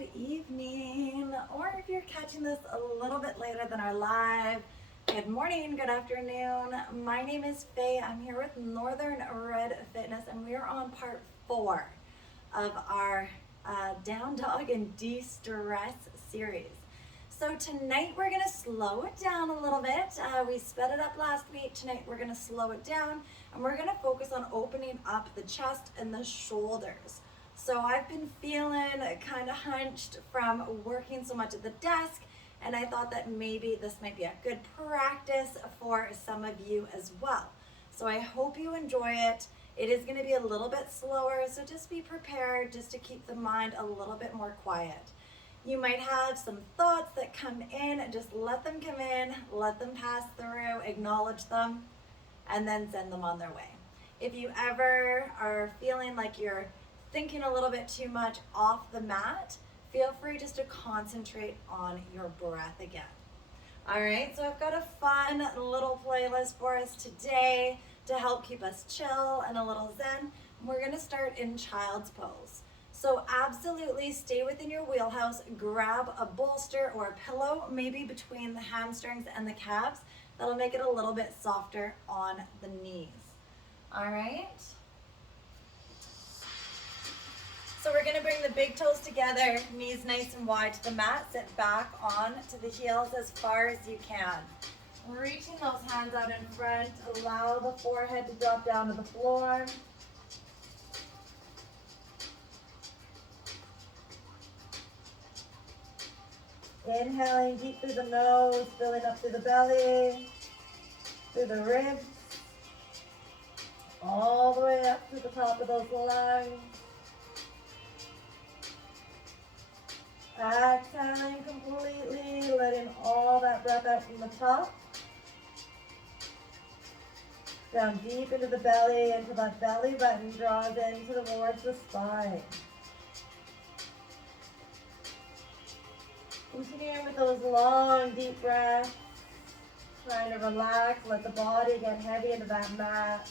good evening, or if you're catching this a little bit later than our live, good morning, good afternoon. My name is Faye. I'm here with Northern Red Fitness, and we are on part 4 of our Downdog and Destress series. So tonight we're going to slow it down a little bit. We sped it up last week. Tonight we're going to slow it down, and we're going to focus on opening up the chest and the shoulders. So I've been feeling kind of hunched from working so much at the desk, and I thought that maybe this might be a good practice for some of you as well. So I hope you enjoy it. It is going to be a little bit slower, so just be prepared just to keep the mind a little bit more quiet. You might have some thoughts that come in, just let them come in, let them pass through, acknowledge them, and then send them on their way. If you ever are feeling like you're thinking a little bit too much off the mat, feel free just to concentrate on your breath again. All right, so I've got a fun little playlist for us today to help keep us chill and a little zen. We're going to start in child's pose. So absolutely stay within your wheelhouse, grab a bolster or a pillow, maybe between the hamstrings and the calves. That'll make it a little bit softer on the knees. All right. So we're going to bring the big toes together, knees nice and wide to the mat. Sit back on to the heels as far as you can. Reaching those hands out in front. Allow the forehead to drop down to the floor. Inhaling deep through the nose, filling up through the belly, through the ribs, all the way up to the top of those lungs. Exhaling completely, letting all that breath out from the top. Down deep into the belly, until that belly button draws in towards the spine. Continuing with those long, deep breaths. Trying to relax, let the body get heavy into that mat.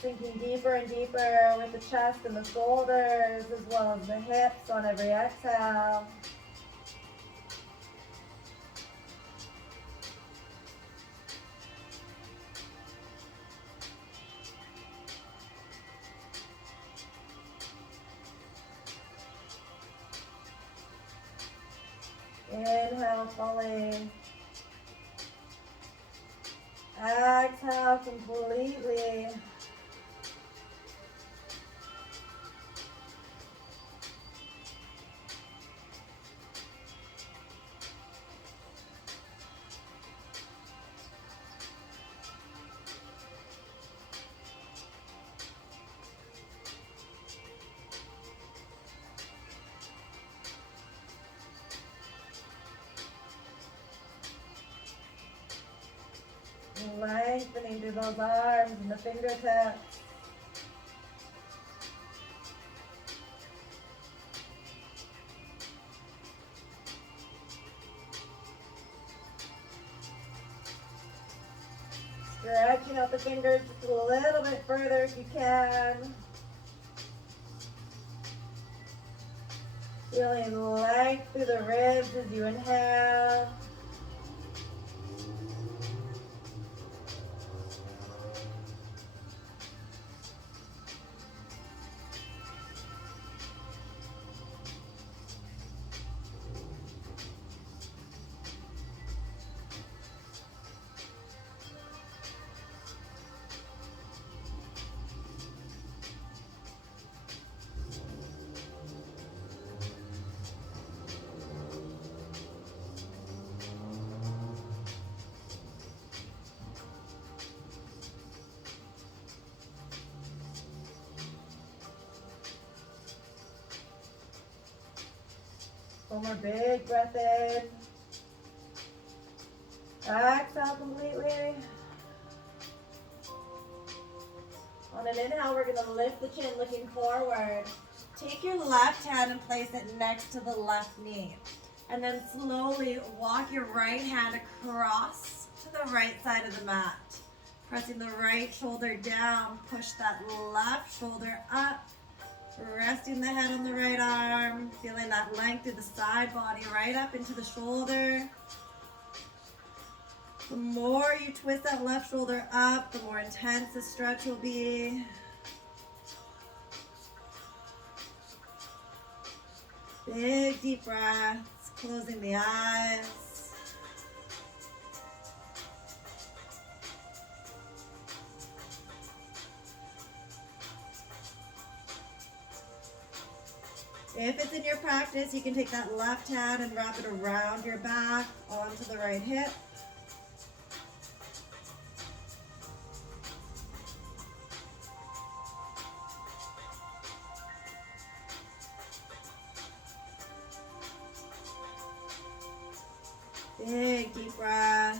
Sinking deeper and deeper with the chest and the shoulders, as well as the hips on every exhale. Inhale fully. Exhale completely. Lengthening through those arms and the fingertips. Stretching out the fingers just a little bit further if you can. Feeling length through the ribs as you inhale. One more big breath in. Exhale completely. On an inhale, we're going to lift the chin looking forward. Take your left hand and place it next to the left knee. And then slowly walk your right hand across to the right side of the mat. Pressing the right shoulder down, push that left shoulder up. Resting the head on the right arm, feeling that length through the side body, right up into the shoulder. The more you twist that left shoulder up, the more intense the stretch will be. Big deep breaths, closing the eyes. If it's in your practice, you can take that left hand and wrap it around your back onto the right hip. Big deep breaths.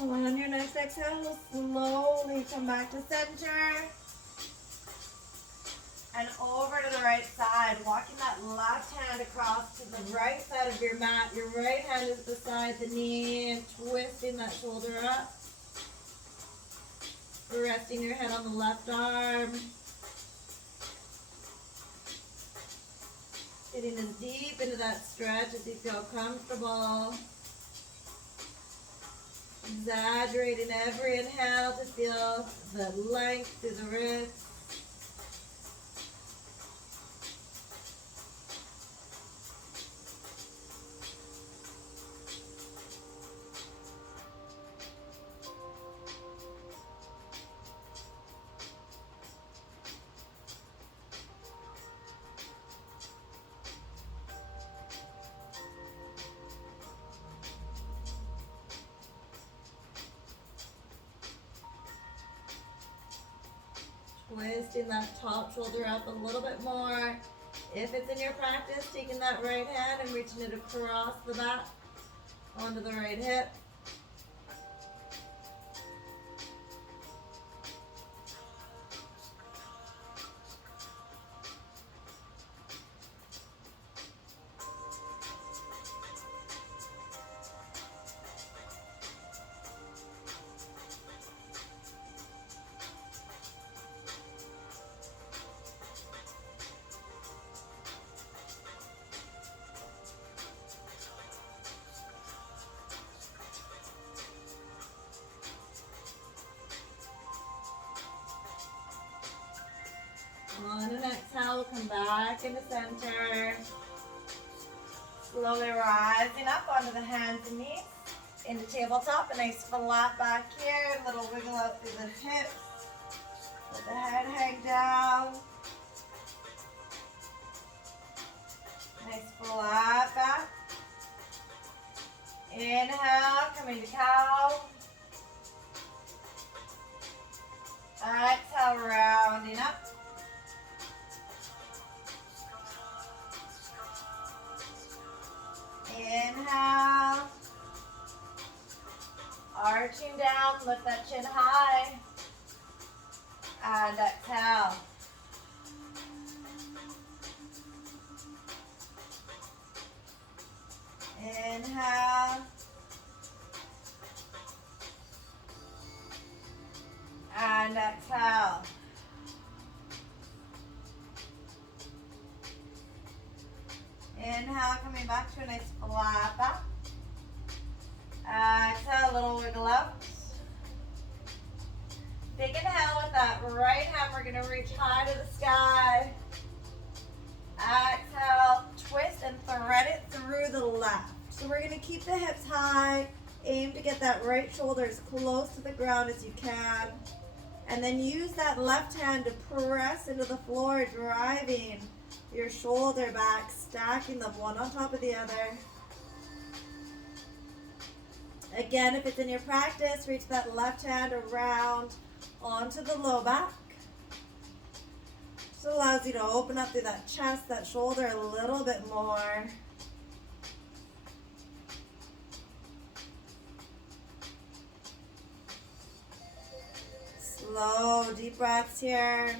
On your next exhale, slowly come back to center. And over to the right side, walking that left hand across to the right side of your mat. Your right hand is beside the knee, and twisting that shoulder up. Resting your head on the left arm. Getting as deep into that stretch as you feel comfortable. Exaggerating every inhale to feel the length through the wrists. Twisting that top shoulder up a little bit more. If it's in your practice, taking that right hand and reaching it across the back onto the right hip. On an exhale, come back into center. Slowly rising up onto the hands and knees. Into tabletop, a nice flat back here. A little wiggle out through the hips. Let the head hang down. Nice flat back. Inhale, coming to cow. Exhale, rounding up. Inhale, arching down, lift that chin high, and exhale. Inhale, and exhale. Inhale, coming back to a nice flat back. Exhale, a little wiggle out. Big inhale with that right hand. We're going to reach high to the sky. Exhale, twist and thread it through the left. So we're going to keep the hips high. Aim to get that right shoulder as close to the ground as you can. And then use that left hand to press into the floor, driving your shoulder back, stacking them one on top of the other. Again, if it's in your practice, reach that left hand around onto the low back. Just allows you to open up through that chest, that shoulder a little bit more. Slow, deep breaths here.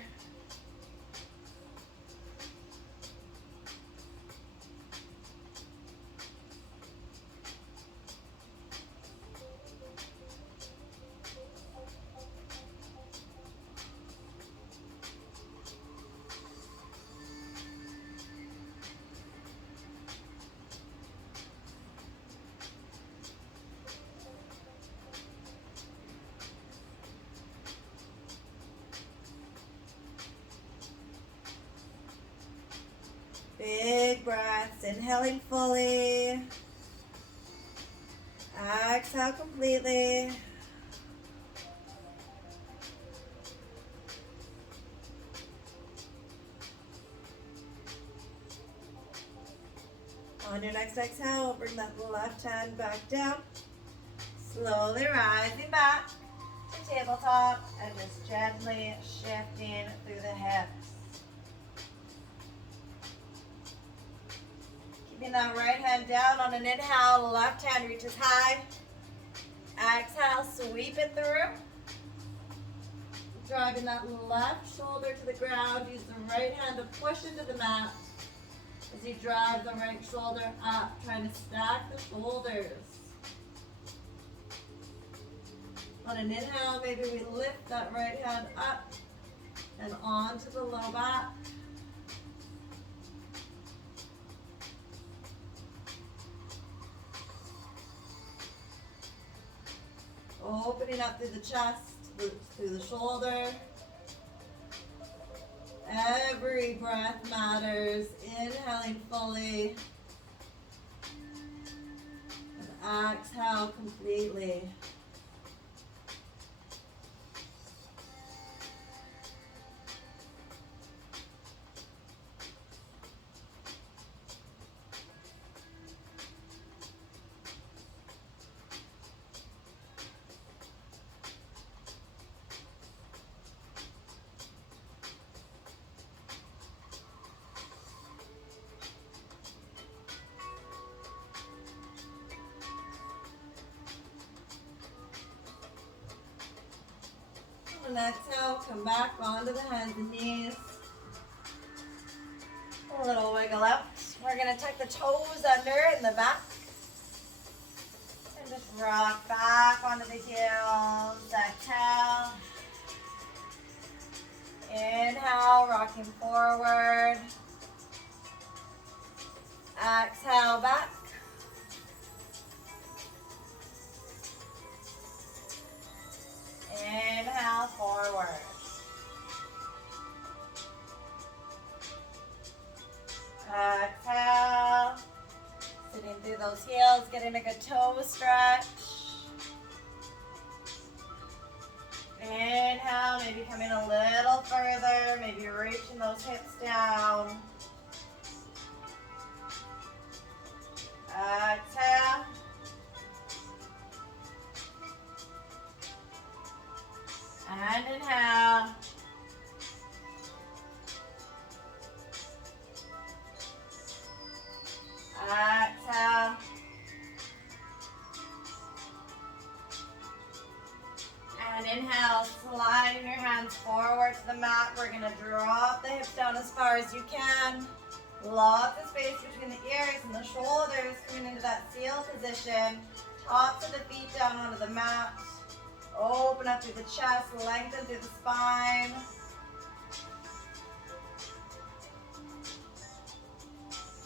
Big breaths, inhaling fully. Exhale completely. On your next exhale, bring that left hand back down. Slowly rising back to tabletop and just gently shifting through the hips. Keeping that right hand down on an inhale, left hand reaches high. Exhale, sweep it through. Driving that left shoulder to the ground. Use the right hand to push into the mat as you drive the right shoulder up, trying to stack the shoulders. On an inhale, maybe we lift that right hand up and onto the low back. Opening up through the chest, through the shoulder. Every breath matters. Inhaling fully. And exhale completely. And exhale, come back onto the hands and knees. A little wiggle out. We're going to tuck the toes under in the back. And just rock back onto the heels. Exhale. Inhale, rocking forward. Exhale, back. Inhale, forward. Exhale. Sitting through those heels, getting a good toe stretch. Inhale, maybe coming a little further, maybe reaching those hips down. Exhale. And inhale. Exhale. And inhale, sliding your hands forward to the mat. We're going to drop the hips down as far as you can. Lock the space between the ears and the shoulders, coming into that seal position. Tops of the feet down onto the mat. Open up through the chest, lengthen through the spine.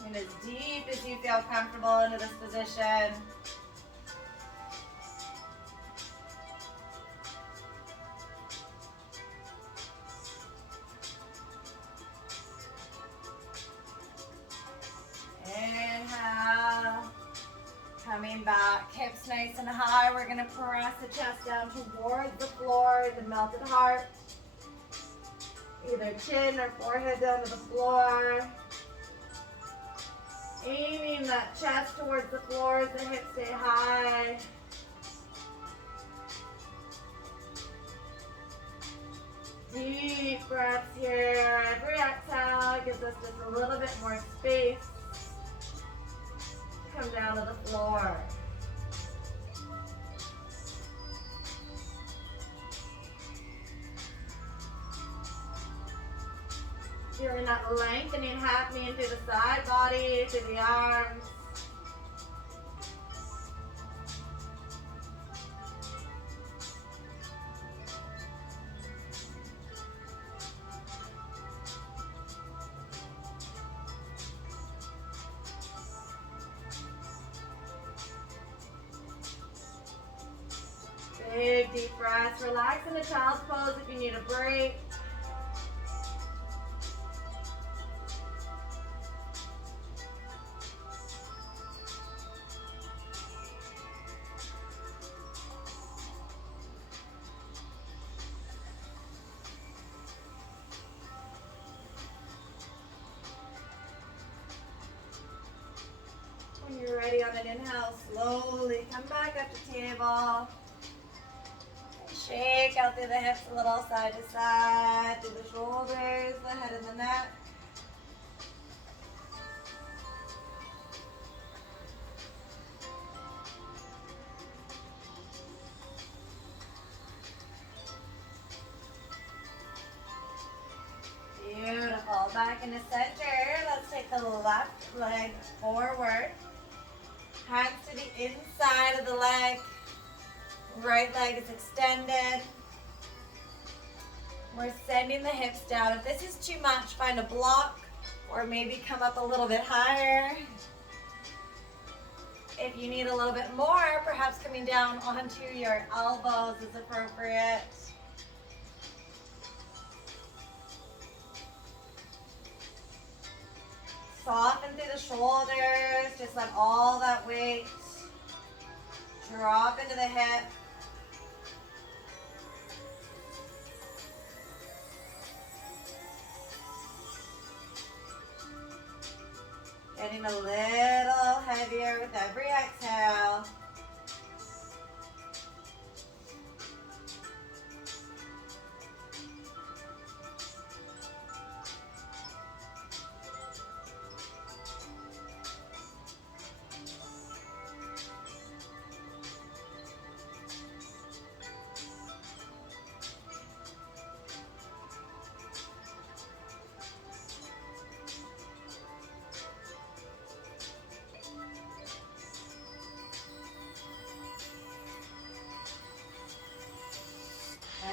And as deep as you feel comfortable into this position. Inhale. Coming back, hips nice and high. We're going to press the chest down towards the floor, the melted heart. Either chin or forehead down to the floor. Aiming that chest towards the floor as the hips stay high. deep breaths here. Every exhale gives us just a little bit more space to come down to the floor. Feeling that lengthening happening through the side body, through the arms. Big deep breaths. Relax in the child's pose if you need a break. When you're ready on an inhale, slowly come back up to table. Shake out through the hips a little side to side, through the shoulders, the head and the neck. Beautiful. Back into center. Let's take the left leg forward. Hands to the inside of the leg. Right leg is extended. We're sending the hips down. If this is too much, find a block or maybe come up a little bit higher. If you need a little bit more, perhaps coming down onto your elbows is appropriate. Soften through the shoulders. Just let all that weight drop into the hip. Getting a little heavier with every exhale.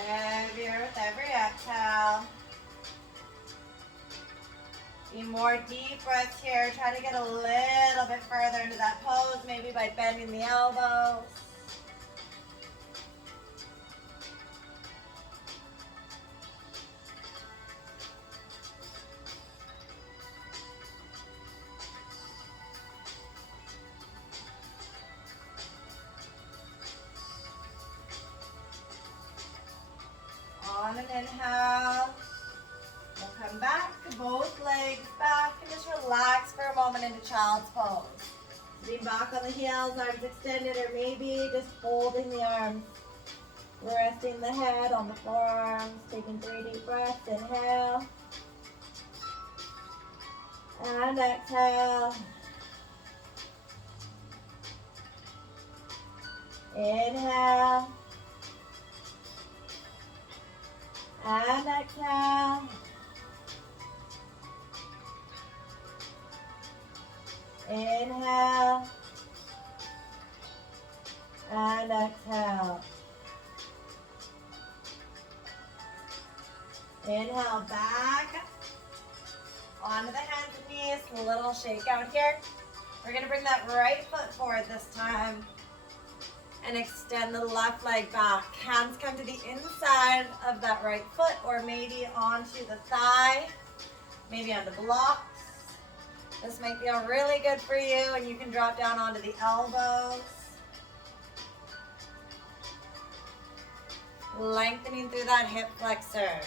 Heavier with every exhale. Few more deep breaths here. Try to get a little bit further into that pose, maybe by bending the elbows. On an inhale, we'll come back, both legs back, and just relax for a moment into child's pose. Lean back on the heels, arms extended, or maybe just folding the arms. Resting the head on the forearms, taking 3 deep breaths. Inhale. And exhale. Inhale. And exhale. Inhale. And exhale. Inhale back onto the hands and knees. A little shake out here. We're going to bring that right foot forward this time. And extend the left leg back. Hands come to the inside of that right foot or maybe onto the thigh, maybe on the blocks. This might feel really good for you, and you can drop down onto the elbows. Lengthening through that hip flexor.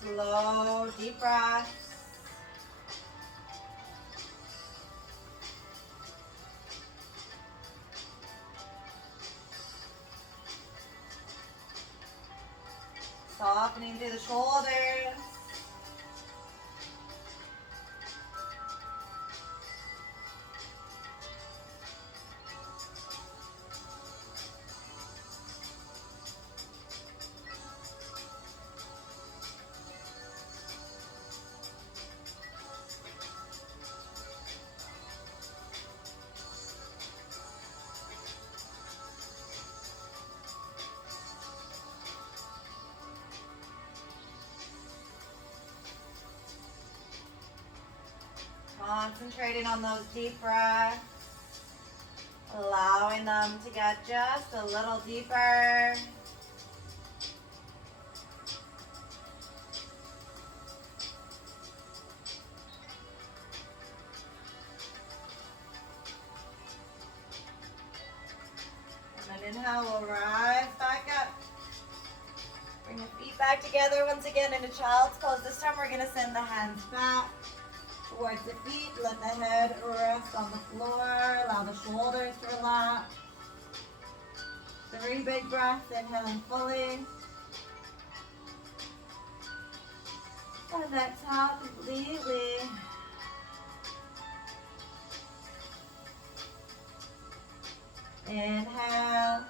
Slow, deep breaths. Softening through the shoulders. Concentrating on those deep breaths, allowing them to get just a little deeper. And then inhale, we'll rise back up. Bring the feet back together once again into child's pose. This time we're going to send the hands back towards the feet. Let the head rest on the floor. Allow the shoulders to relax. 3 big breaths, inhaling fully. And exhale completely. Inhale.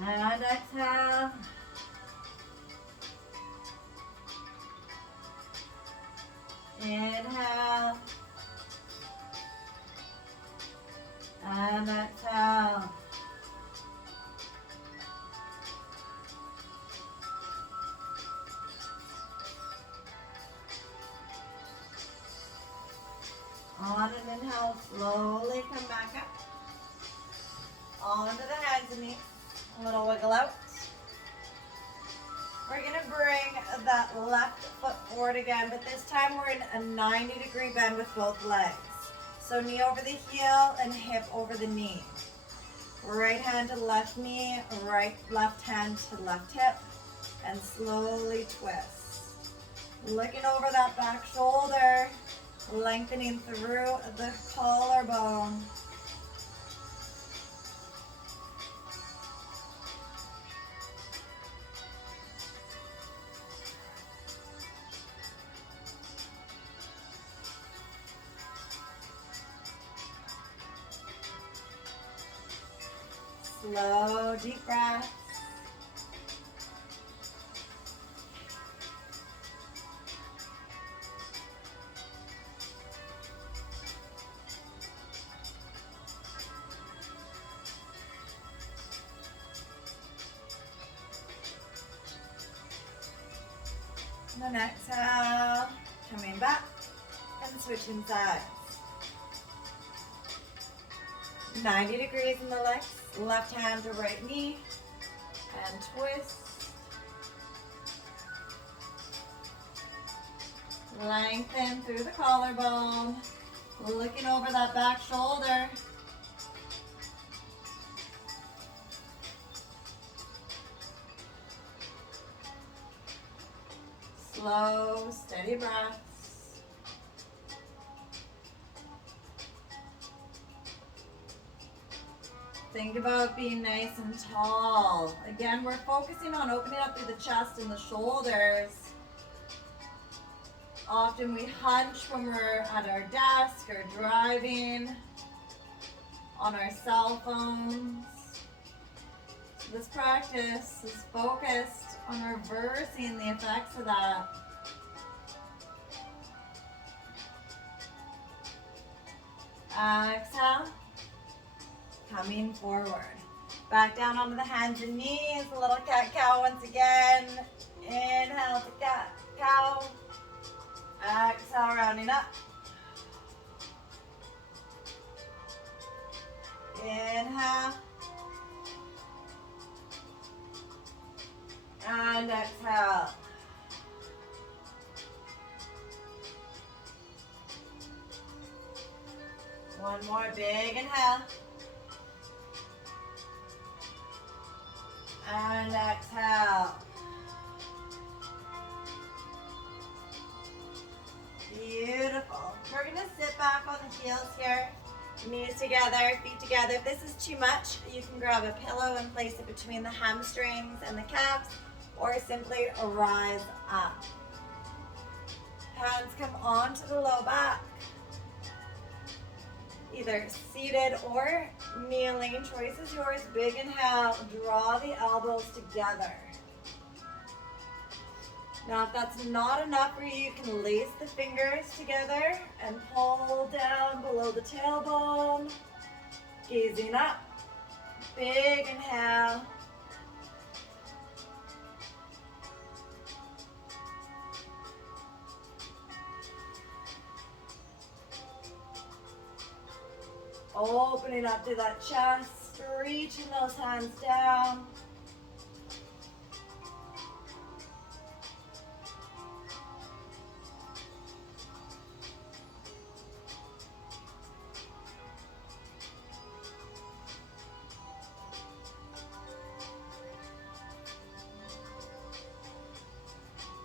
And exhale. Inhale. And exhale. On an inhale, slowly come back up. Onto the hands and knees. A little wiggle out. We're going to bring that left foot forward again, but this time we're in a 90-degree bend with both legs. So knee over the heel and hip over the knee. Right hand to left knee, left hand to left hip, and slowly twist. Looking over that back shoulder, lengthening through the collarbone. Slow, deep breaths. And then exhale, coming back and switching sides. 90 degrees in the legs. Left hand to right knee and twist. Lengthen through the collarbone. Looking over that back shoulder. Slow, steady breaths. Think about being nice and tall. Again, we're focusing on opening up through the chest and the shoulders. Often we hunch when we're at our desk or driving, on our cell phones. So this practice is focused on reversing the effects of that. Exhale. Coming forward. Back down onto the hands and knees. A little cat-cow once again. Inhale to cat-cow. Exhale, rounding up. Inhale. And exhale. One more big inhale. And exhale. Beautiful. We're going to sit back on the heels here. Knees together, feet together. If this is too much, you can grab a pillow and place it between the hamstrings and the calves, or simply rise up. Hands come onto the low back, either seated or kneeling. Choice is yours. Big inhale, draw the elbows together. Now, if that's not enough for you, you can lace the fingers together and pull down below the tailbone, gazing up. Big inhale. Opening up to that chest, reaching those hands down.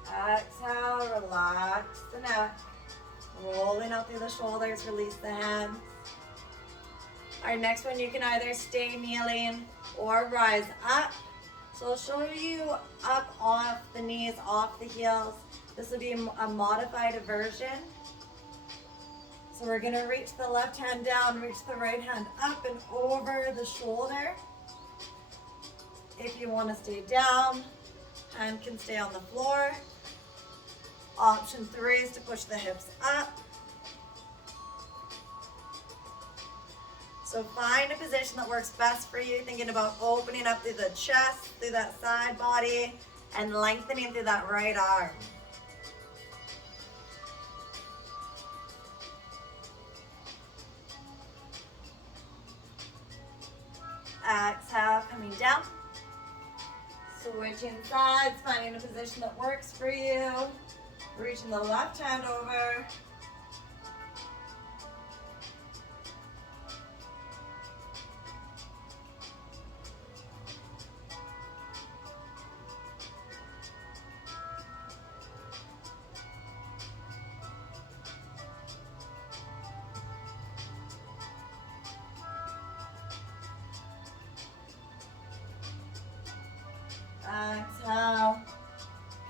Exhale, relax the neck. Rolling out through the shoulders, release the hands. Our next one, you can either stay kneeling or rise up. So I'll show you up off the knees, off the heels. This will be a modified version. So we're gonna reach the left hand down, reach the right hand up and over the shoulder. If you wanna stay down, hand can stay on the floor. Option 3 is to push the hips up. So find a position that works best for you, thinking about opening up through the chest, through that side body, and lengthening through that right arm. Exhale, coming down. Switching sides, finding a position that works for you. Reaching the left hand over. Exhale,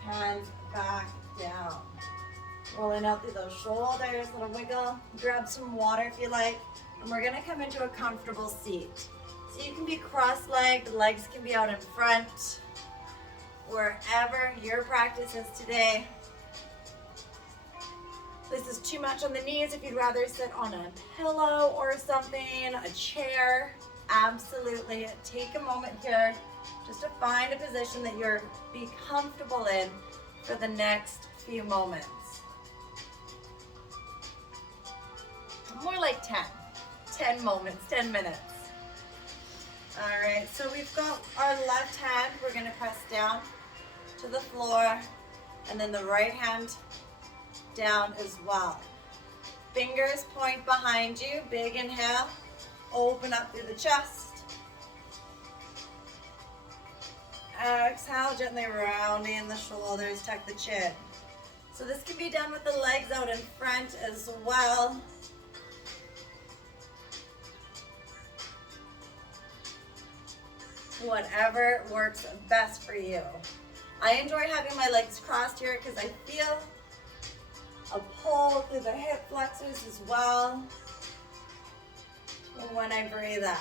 hands back down. Rolling out through those shoulders, little wiggle. Grab some water if you like. And we're gonna come into a comfortable seat. So you can be cross-legged, legs can be out in front, wherever your practice is today. This is too much on the knees. If you'd rather sit on a pillow or something, a chair, absolutely. Take a moment here just to find a position that you're be comfortable in for the next few moments. More like 10 moments, 10 minutes. All right, so we've got our left hand, we're gonna press down to the floor, and then the right hand down as well. Fingers point behind you, big inhale, open up through the chest. Exhale, gently rounding the shoulders, tuck the chin. So this can be done with the legs out in front as well. Whatever works best for you. I enjoy having my legs crossed here because I feel a pull through the hip flexors as well when I breathe out.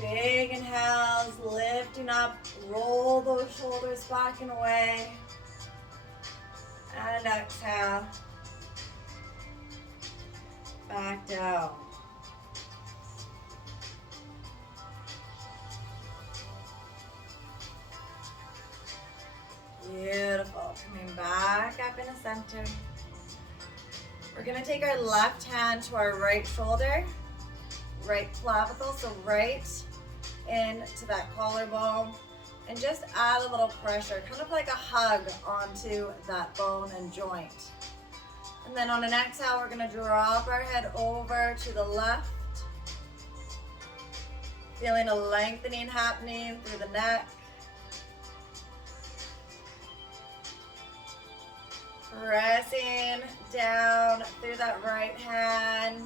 Big inhales, lifting up, roll those shoulders back and away. And exhale, back down. Beautiful, coming back up in the center. We're gonna take our left hand to our right shoulder, right clavicle, so right into that collarbone, and just add a little pressure, kind of like a hug onto that bone and joint. And then on an exhale, we're gonna drop our head over to the left. Feeling a lengthening happening through the neck. Pressing down through that right hand.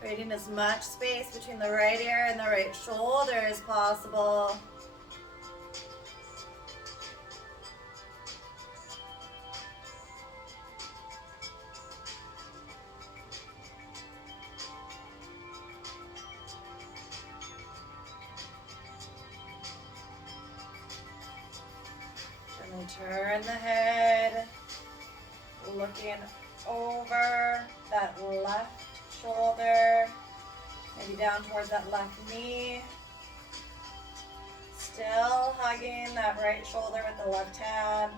Creating as much space between the right ear and the right shoulder as possible. And turn the head, looking over that left shoulder, maybe down towards that left knee. Still hugging that right shoulder with the left hand.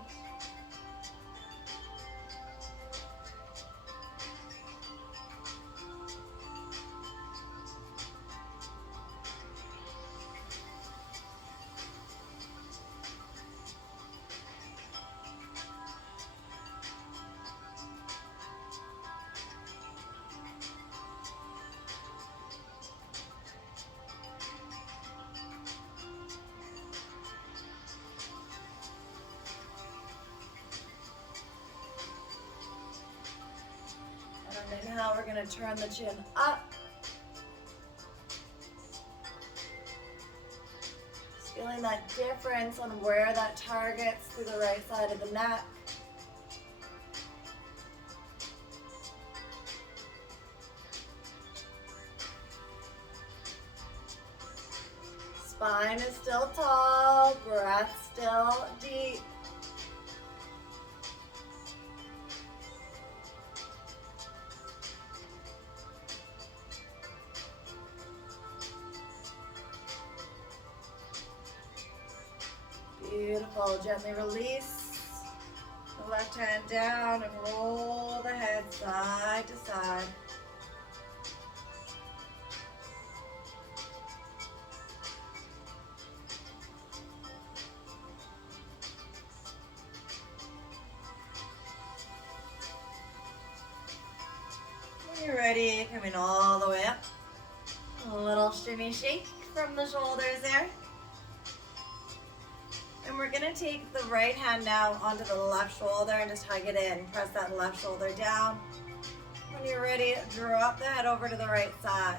And now we're going to turn the chin up. Just feeling that difference on where that targets through the right side of the neck. Spine is still tall, breath still deep. Beautiful. Gently release the left hand down and roll the head side to side. When you're ready, coming all the way up. A little shimmy shake from the shoulders there. And we're gonna take the right hand now onto the left shoulder and just hug it in. Press that left shoulder down. When you're ready, drop the head over to the right side.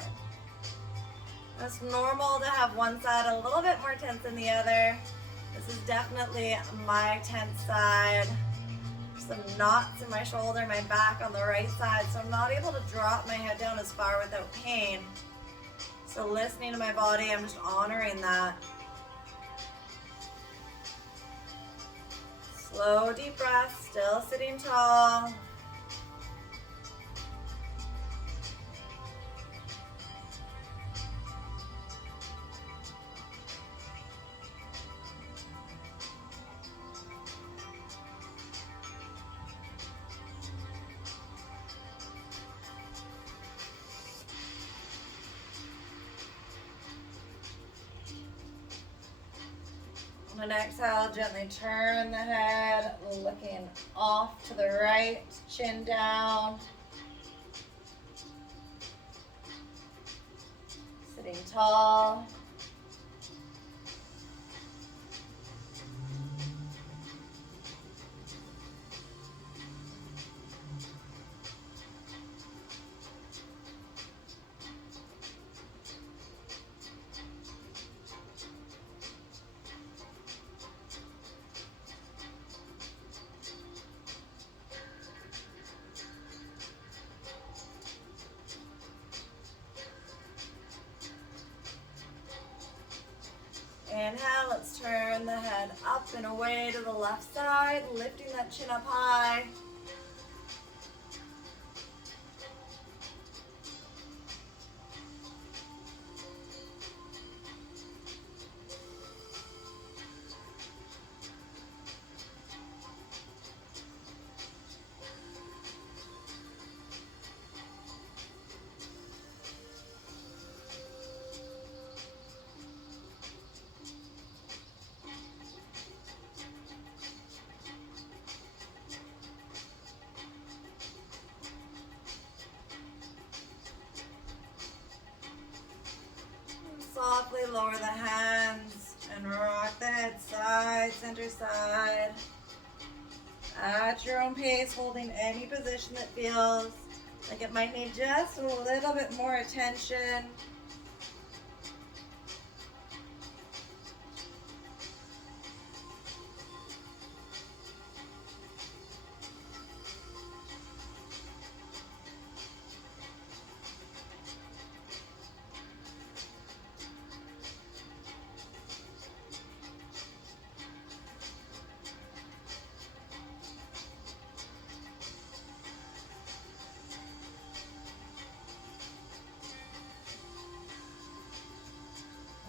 It's normal to have one side a little bit more tense than the other. This is definitely my tense side. Some knots in my shoulder, my back on the right side, so I'm not able to drop my head down as far without pain. So listening to my body, I'm just honoring that. Slow, deep breath, still sitting tall. On an exhale, gently turn the head, looking off to the right, chin down. Sitting tall. Inhale, let's turn the head up and away to the left side, lifting that chin up high. lower the hands and rock the head side, center side. At your own pace, holding any position that feels like it might need just a little bit more attention.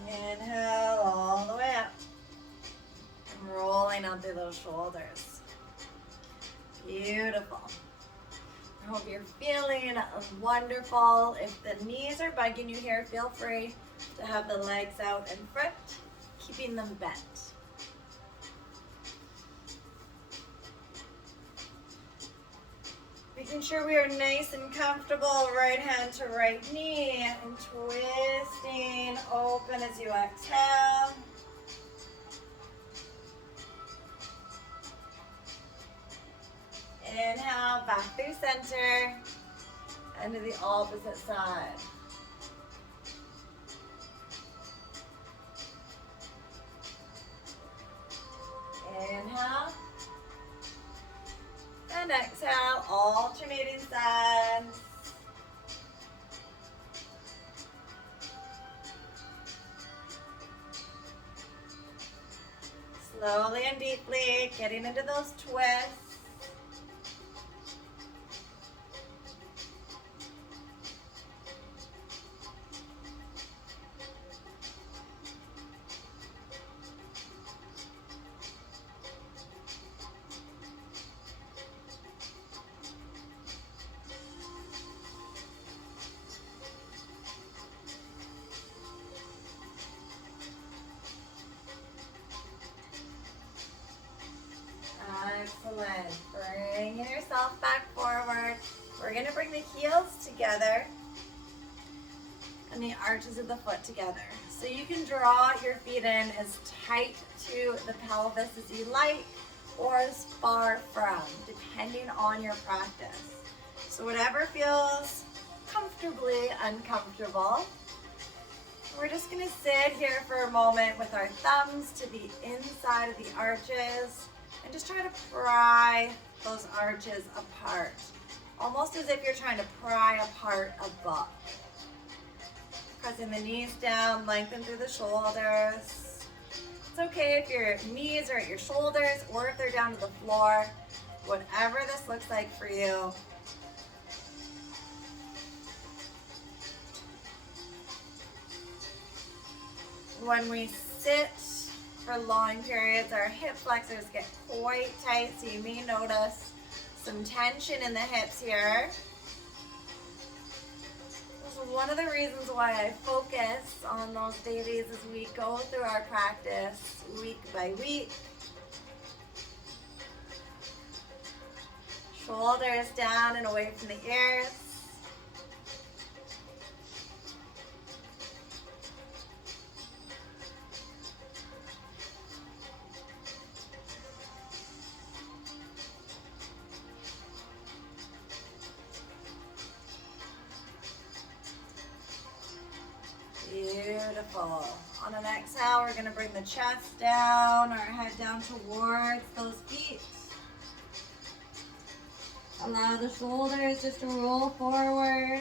Inhale all the way up. And rolling onto those shoulders. Beautiful. I hope you're feeling wonderful. If the knees are bugging you here, feel free to have the legs out in front, keeping them bent. Making sure we are nice and comfortable, right hand to right knee, and twisting open as you exhale. Inhale, back through center, and to the opposite side. Inhale. And exhale, alternating sides. Slowly and deeply, getting into those twists. Excellent. Bringing yourself back forward. We're going to bring the heels together and the arches of the foot together. So you can draw your feet in as tight to the pelvis as you like or as far from, depending on your practice. So whatever feels comfortably uncomfortable. We're just going to sit here for a moment with our thumbs to the inside of the arches. And just try to pry those arches apart. Almost as if you're trying to pry apart a book. Pressing the knees down, lengthen through the shoulders. It's okay if your knees are at your shoulders or if they're down to the floor. Whatever this looks like for you. When we sit for long periods, our hip flexors get quite tight, so you may notice some tension in the hips here. This is one of the reasons why I focus on those babies as we go through our practice week by week. Shoulders down and away from the ears. Beautiful. On an exhale, we're going to bring the chest down, our head down towards those feet. Allow the shoulders just to roll forward.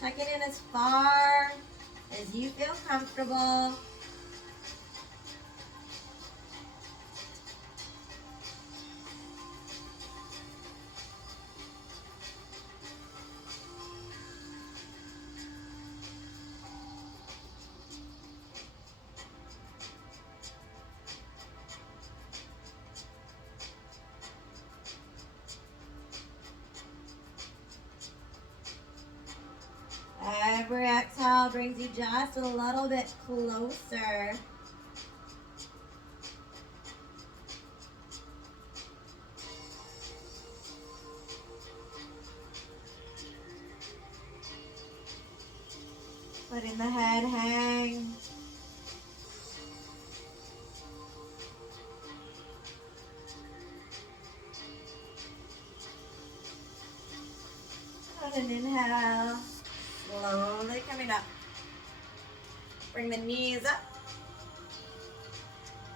Tuck it in as far as you feel comfortable. Every exhale brings you just a little bit closer. Letting the head hang, On an inhale, slowly coming up. Bring the knees up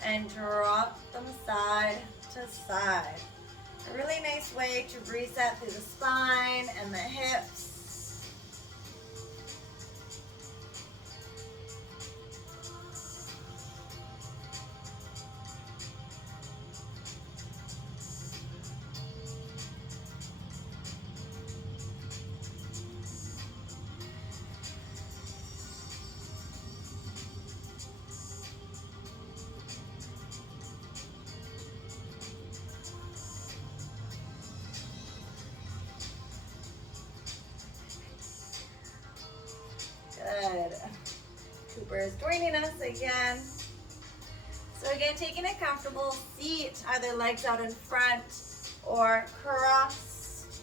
and drop them side to side. A really nice way to reset through the spine and the hips. Good. Cooper is joining us again. So again, taking a comfortable seat, either legs out in front or crossed,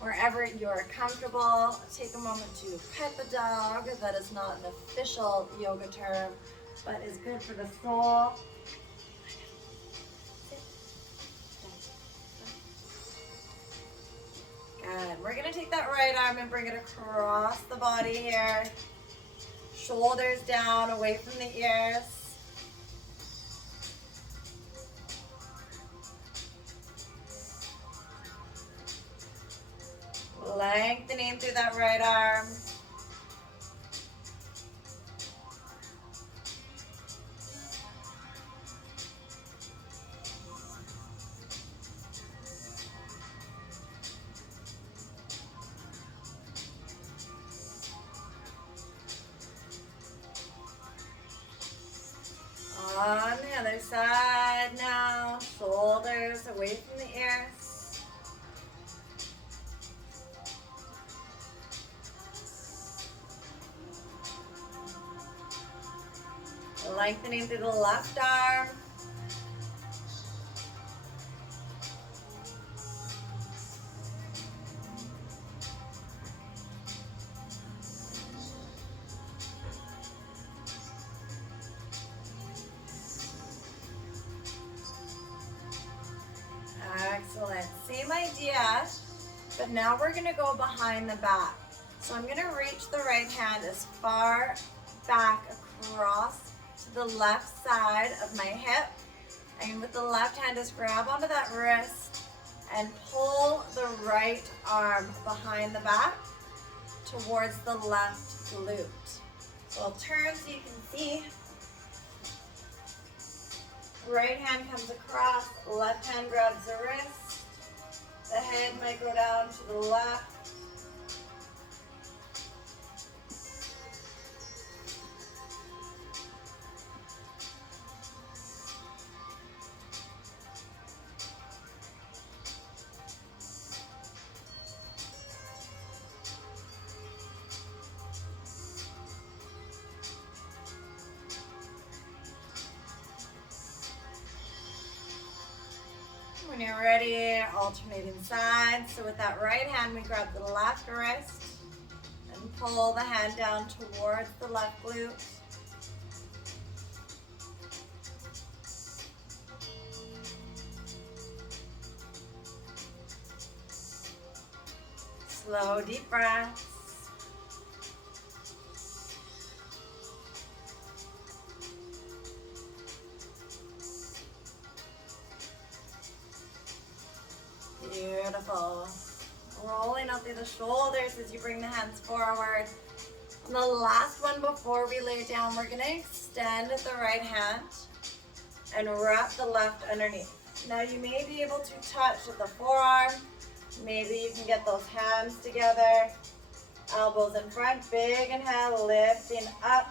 wherever you're comfortable. Take a moment to pet the dog. That is not an official yoga term, but is good for the soul. Good. We're going to take that right arm and bring it across the body here. Shoulders down, away from the ears. Lengthening through that right arm. On the other side now, shoulders away from the ears. Lengthening through the left arm. Excellent. Same idea, but now we're going to go behind the back. So I'm going to reach the right hand as far back across to the left side of my hip. And with the left hand, just grab onto that wrist and pull the right arm behind the back towards the left glute. So I'll turn so you can see. Right hand comes across, left hand grabs the wrist. The head might go down to the left. When you're ready, alternating sides. So with that right hand, we grab the left wrist and pull the hand down towards the left glute. Slow, deep breaths. Beautiful. Rolling up through the shoulders as you bring the hands forward. On the last one before we lay down, we're going to extend the right hand and wrap the left underneath. Now you may be able to touch at the forearm. Maybe you can get those hands together. Elbows in front, big inhale, lifting up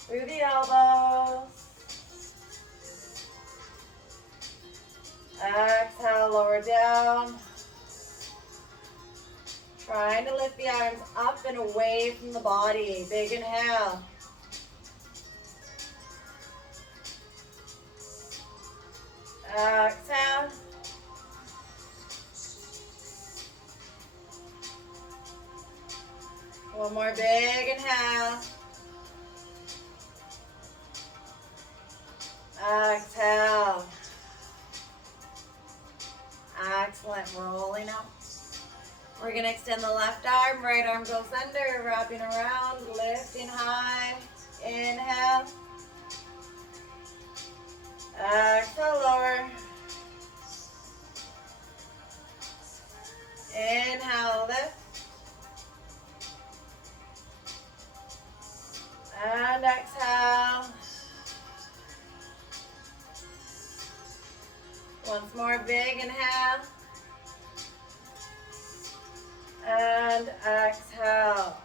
through the elbows. Exhale, lower down. Trying to lift the arms up and away from the body. Big inhale. Exhale. One more big inhale. Exhale. Excellent. Rolling out. We're gonna extend the left arm, right arm goes under, wrapping around, lifting high. Inhale. Exhale, lower. Inhale, lift. And exhale. Once more, big inhale. And exhale.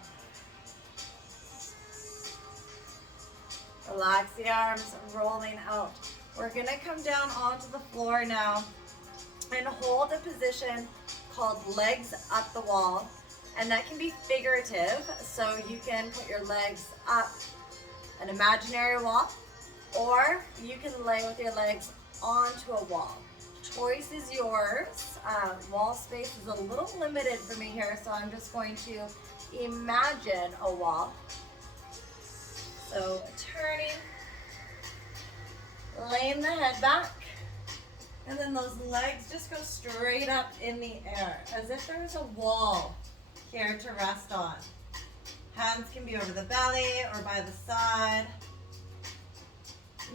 Relax the arms, rolling out. We're gonna come down onto the floor now and hold a position called legs up the wall. And that can be figurative, so you can put your legs up an imaginary wall, or you can lay with your legs onto a wall. Choice is yours. Wall space is a little limited for me here, so I'm just going to imagine a wall. So turning, laying the head back, and then those legs just go straight up in the air, as if there's a wall here to rest on. Hands can be over the belly or by the side.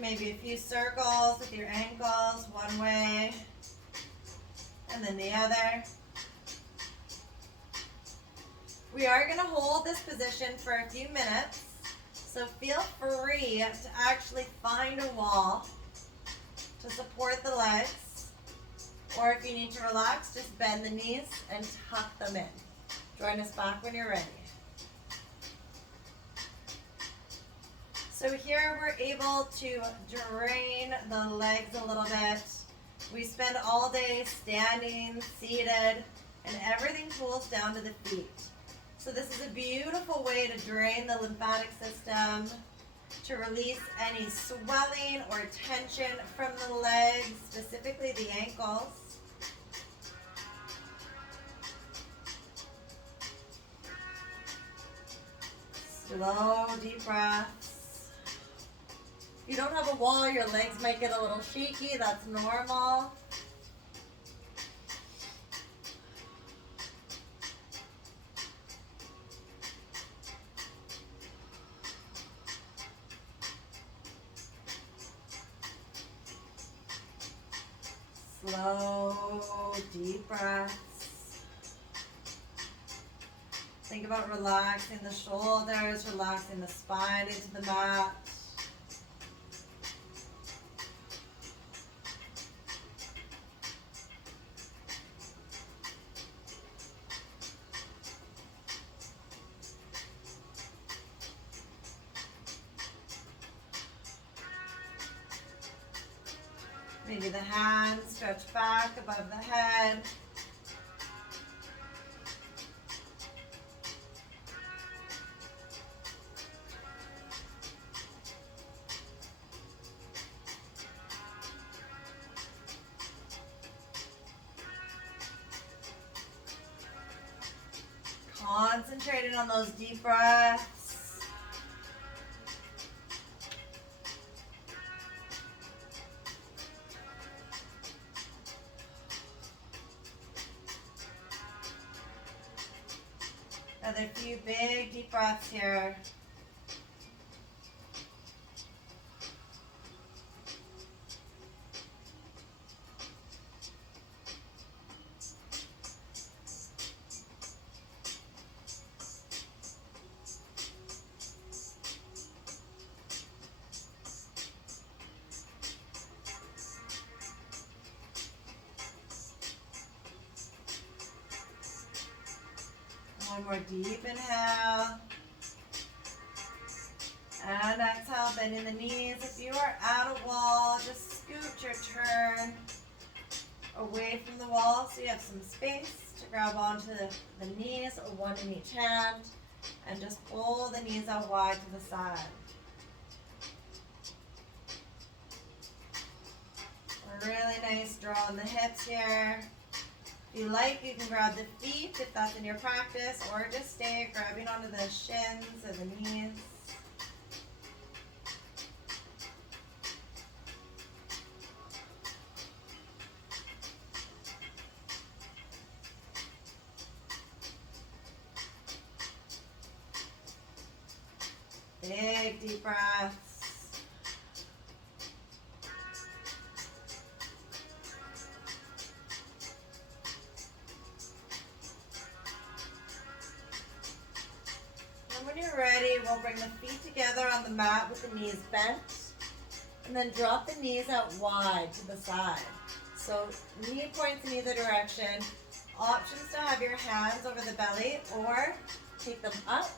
Maybe a few circles with your ankles, one way and then the other. We are going to hold this position for a few minutes, so feel free to actually find a wall to support the legs, or if you need to relax, just bend the knees and tuck them in. Join us back when you're ready. So here we're able to drain the legs a little bit. We spend all day standing, seated, and everything cools down to the feet. So this is a beautiful way to drain the lymphatic system, to release any swelling or tension from the legs, specifically the ankles. Slow, deep breaths. If you don't have a wall, your legs might get a little shaky. That's normal. Slow, deep breaths. Think about relaxing the shoulders, relaxing the spine into the mat. Maybe the hands stretch back above the head. Concentrating on those deep breaths. Another few big deep breaths here. One more deep inhale. And exhale, bending the knees. If you are at a wall, just scoot your turn away from the wall so you have some space to grab onto the knees, one in each hand, and just pull the knees out wide to the side. Really nice draw on the hips here. If you like, you can grab the feet if that's in your practice, or just stay grabbing onto the shins or the knees. deep breaths. And when you're ready, we'll bring the feet together on the mat with the knees bent. And then drop the knees out wide to the side. So knee points in either direction. Options to have your hands over the belly or take them up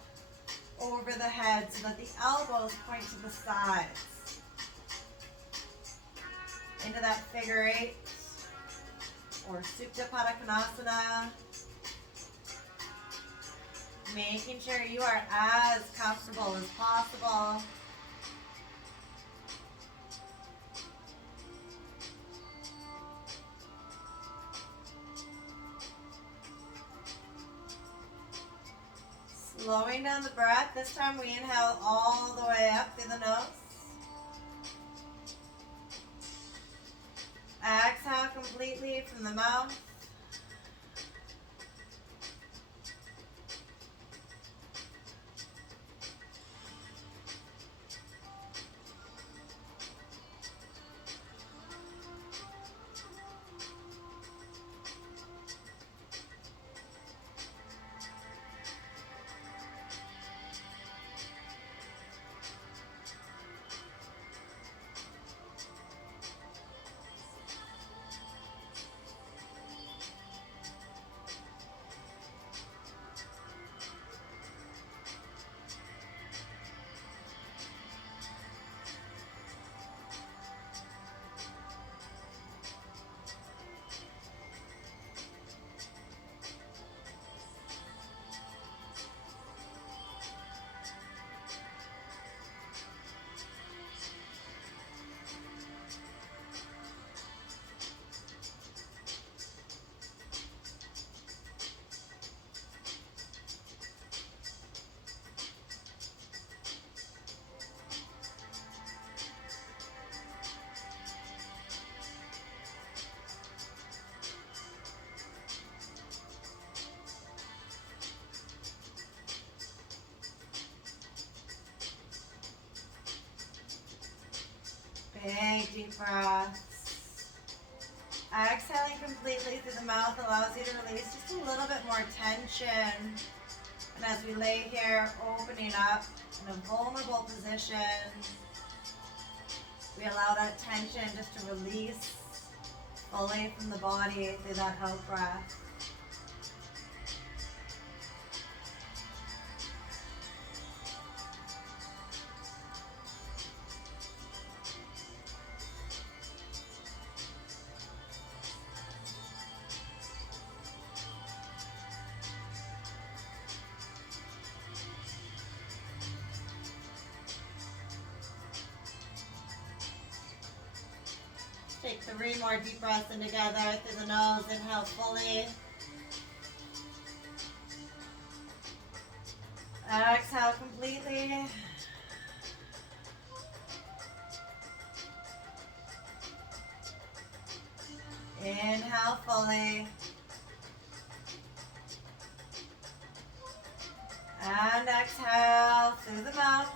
over the head so that the elbows point to the sides. Into that figure eight or Supta Pada Konasana. Making sure you are as comfortable as possible. Slowing down the breath. This time we inhale all the way up through the nose. Exhale completely from the mouth. Big deep breaths. Exhaling completely through the mouth allows you to release just a little bit more tension. And as we lay here, opening up in a vulnerable position, we allow that tension just to release fully from the body through that out breath. Take 3 more deep breaths in together through the nose. Inhale fully. Exhale completely. Inhale fully. And exhale through the mouth.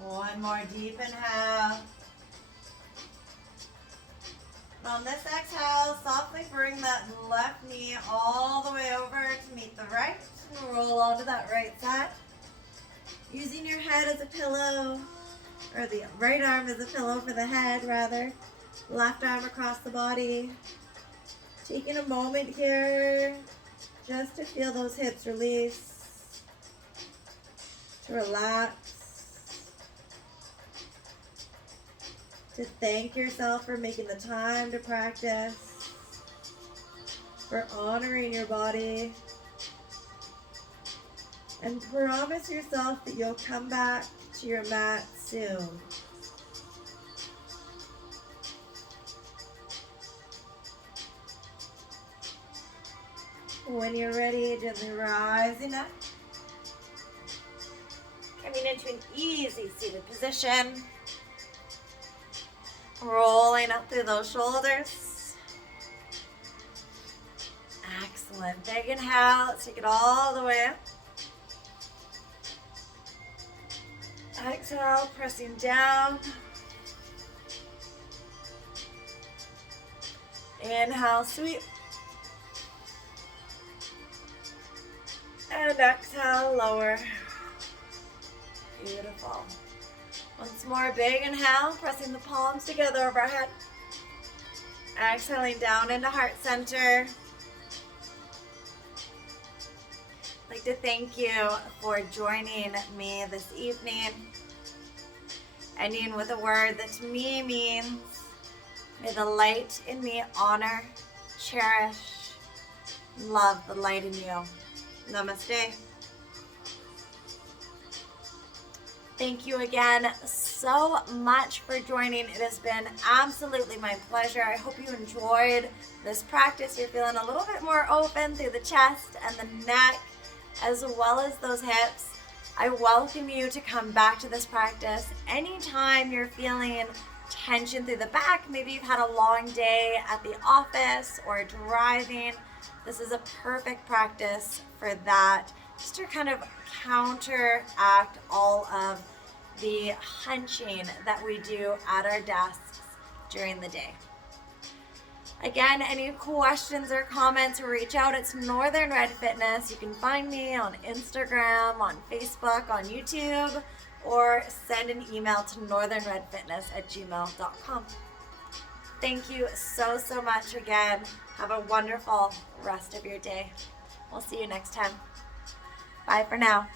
One more deep inhale. And on this exhale, softly bring that left knee all the way over to meet the right. And roll onto that right side. Using your head as a pillow, or the right arm as a pillow for the head rather. Left arm across the body. Taking a moment here just to feel those hips release. To relax. To thank yourself for making the time to practice, for honoring your body, and promise yourself that you'll come back to your mat soon. When you're ready, gently rising up, coming into an easy seated position. Rolling up through those shoulders. Excellent. Excellent. Big inhale. Let's take it all the way up. Exhale, pressing down. Inhale, sweep. And exhale, lower. Beautiful. Once more, big inhale, pressing the palms together overhead. Exhaling down into heart center. I'd like to thank you for joining me this evening. Ending with a word that to me means, may the light in me honor, cherish, love the light in you. Namaste. Thank you again so much for joining. It has been absolutely my pleasure. I hope you enjoyed this practice. You're feeling a little bit more open through the chest and the neck, as well as those hips. I welcome you to come back to this practice anytime you're feeling tension through the back. Maybe you've had a long day at the office or driving. This is a perfect practice for that, just to kind of counteract all of the hunching that we do at our desks during the day. Again, any questions or comments, reach out. It's Northern Red Fitness. You can find me on Instagram, on Facebook, on YouTube, or send an email to northernredfitness@gmail.com. Thank you so much again. Have a wonderful rest of your day. We'll see you next time. Bye for now.